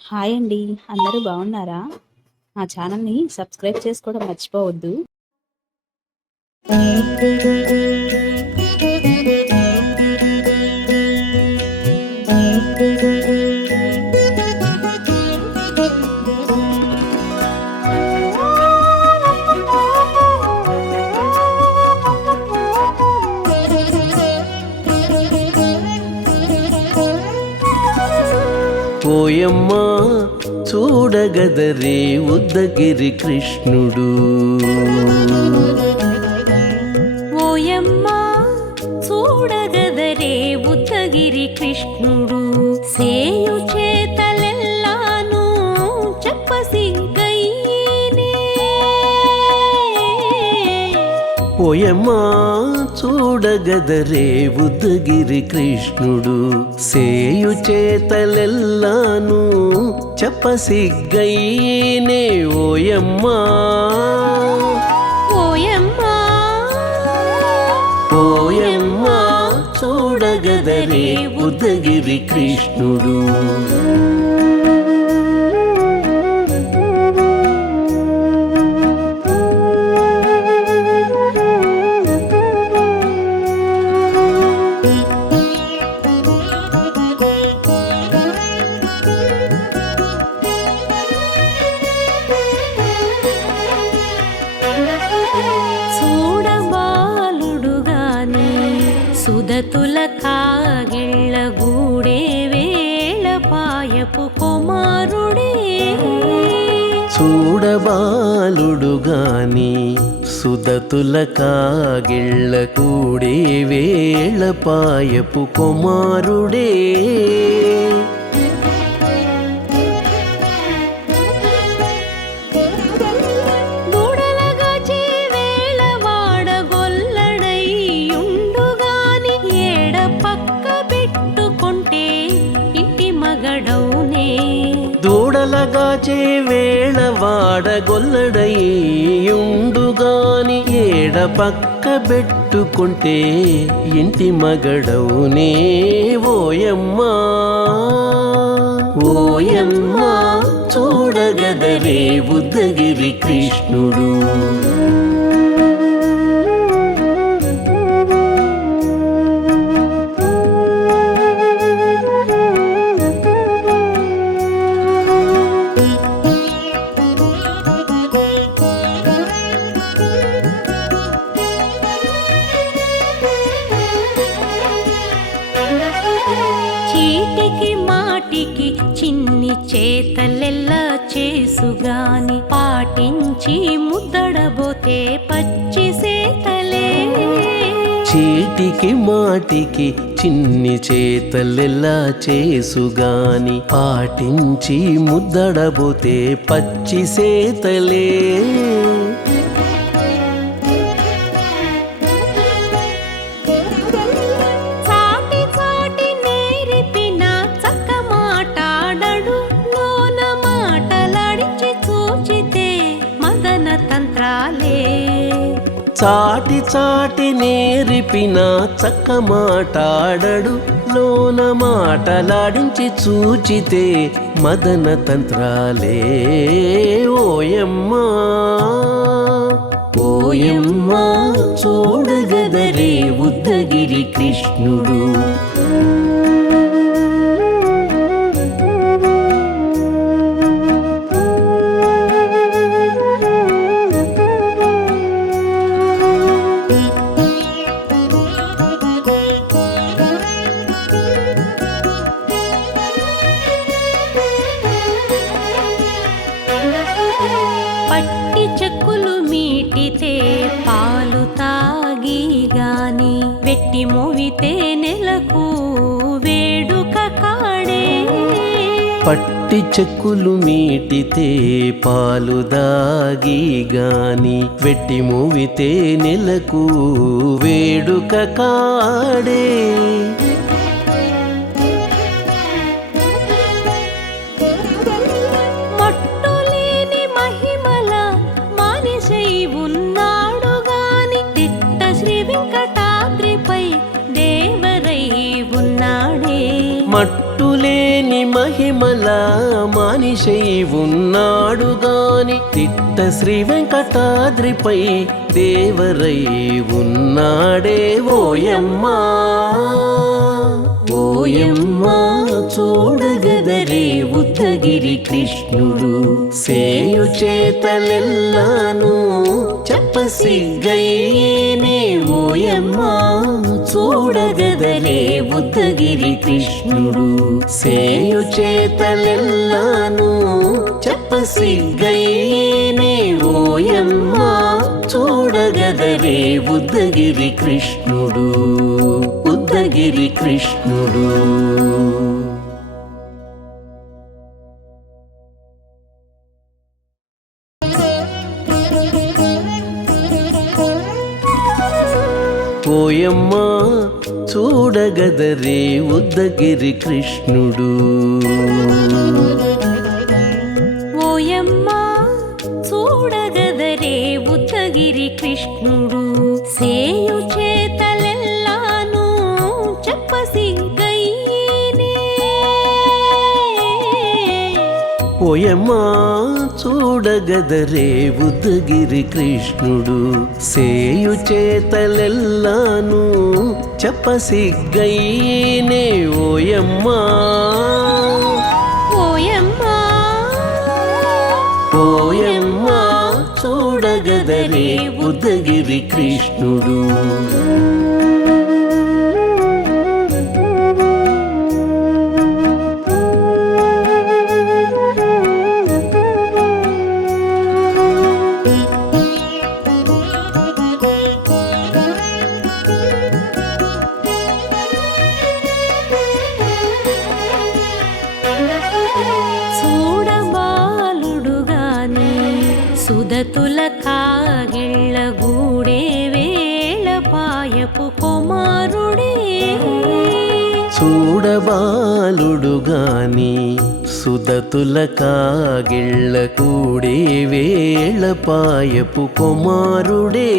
Hi అండి. అందరూ బాగున్నారా? మా ఛానల్‌ని సబ్స్క్రైబ్ చేసుకోవడం మర్చిపోవద్దు. ఓయమ్మా చూడగదరే ఉద్దగిరి కృష్ణుడు. ఓయమ్మా చూడగదరే ఉద్దగిరి కృష్ణుడు. సేయు చేతలెల్లాను చెప్పసిగ్గైనే. ఓయమ్మా చూడగదరే ఉద్దగిరి కృష్ణుడు. సేయు చేతలెల్లాను చెప్పసిగ్గైనే. ఓయమ్మా ఓయమ్మా ఓయమ్మా చూడగదరే ఉద్దగిరి కృష్ణుడు. చూడబాలుడుగాని సుదతుల కాగిళ్ళ గూడే వేళ పాయపు కుమారుడే. చూడబాలుడుగాని సుదతుల కాగిళ్ళ కూడే వేళ పాయపు కుమారుడే. దూడలగాచే వేళ వాడగొల్లడైయుండుగాని ఏడ పక్క పెట్టుకుంటే ఇంటి మగడౌనే. దూడలగాచే వేళ వాడగొల్లడయ్యుండుగాని ఏడ పక్క పెట్టుకుంటే ఇంటి మగడవునే. ఓయమ్మా ఓయమ్మా చూడగదరే ఉద్దగిరి కృష్ణుడు. చీటికి మాటికి చిన్ని చేతలెల్లా చేసుగాని పాటించి ముద్దడబోతే పచ్చి సేతలే. చీటికి మాటికి చిన్ని చేతలెల్లా చేసుగాని పాటించి ముద్దడబోతే పచ్చి సేతలే. చాటి చాటి నేరిపిన చక్క మాటాడడు లోన మాటలాడించి చూచితే మదన తంత్రాలే. చాటి చాటి నేరిపిన చక్క మాటాడడు లోన మాటలాడించి చూచితే మదన తంత్రాలే. ఓయమ్మా ఓయమ్మా చూడగదరే ఉద్దగిరి కృష్ణుడు. పట్టి చెక్కులు మీటితే పాలు తాగి గాని వెట్టి మోవితే నెలకు వేడుక కాడే. పట్టి చెక్కులు మీటితే పాలు దాగి గాని వెట్టి మూవితే నెలకు వేడుక కాడే. మట్టులేని మహిమల మానిషై ఉన్నాడు గాని తిట్ట శ్రీ వెంకటాద్రిపై దేవరై ఉన్నాడే. మట్టులేని మహిమ మహిమల మానిషై ఉన్నాడు గాని తిట్ట శ్రీ వెంకటాద్రిపై దేవరై ఉన్నాడే ఓయమ్మా ఓయమ్మా చూడగదరే ఉద్దగిరి కృష్ణుడు సేయు చేతలెల్లాను చెప్పసిగ్గయ్యేనే ఓయమ్మా చూడగదరే ఉద్దగిరి కృష్ణుడు సేయు చేతలెల్లాను చెప్పసిగ్గయ్యేనే ఓయమ్మా చూడగదరే ఉద్దగిరి కృష్ణుడు ఉద్దగిరి కృష్ణుడు. ఓయమ్మా చూడగదరే ఉద్దగిరి కృష్ణుడు ఓయమ్మా చూడగదరే ఉద్దగిరి కృష్ణుడు సేయు చేతలెల్లాను చెప్పసిగ్గయ్యేనే ఓయమ్మా చూడగదరే ఉద్దగిరి కృష్ణుడు సేయు చేతలెల్లాను చెప్పసిగ్గయ్యేనే ఓయమ్మా ఓయమ్మా ఓయమ్మా చూడగదరే ఉద్దగిరి కృష్ణుడు. చూడబాలుడుగాని సుదతుల కాగిళ్ళ గూడే వేళ పాయపు కుమారుడే చూడబాలుడుగాని సుదతుల కాగిళ్ళ కూడే వేళ పాయపు కుమారుడే